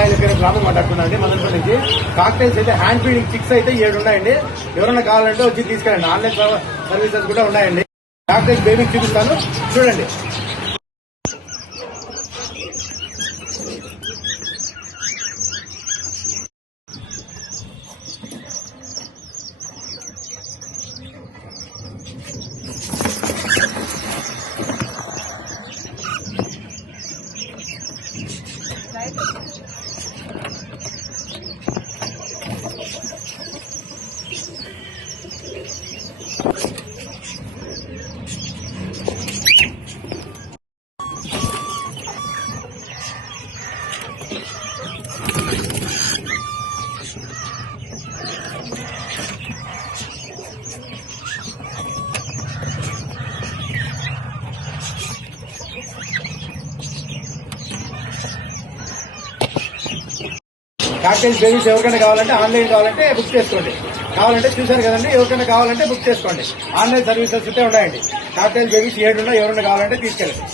ఆయన దగ్గర గ్రామం మాట్లాడుతున్నాండి మదనపల్లి నుంచి. కాక్టైల్స్ అయితే హ్యాండ్ ఫీడింగ్ చిక్స్ అయితే 7 ఉన్నాయండి. ఎవరైనా కావాలంటే వచ్చి తీసుకెళ్ళండి. ఆన్లైన్ సర్వీసెస్ కూడా ఉన్నాయండి. కాక్టైల్స్ బేబీకి చూపిస్తాను, చూడండి. కాక్టైల్స్ బేబీస్ ఎవరికైనా కావాలంటే ఆన్లైన్ కావాలంటే బుక్ చేసుకోండి. కావాలంటే చూశారు కదండి, ఎవరికైనా కావాలంటే బుక్ చేసుకోండి. ఆన్లైన్ సర్వీసెస్ అయితే ఉన్నాయండి. కాక్టైల్స్ బేబీస్ 7 ఉన్నాయి. ఎవరైనా కావాలంటే తీసుకెళ్ళండి.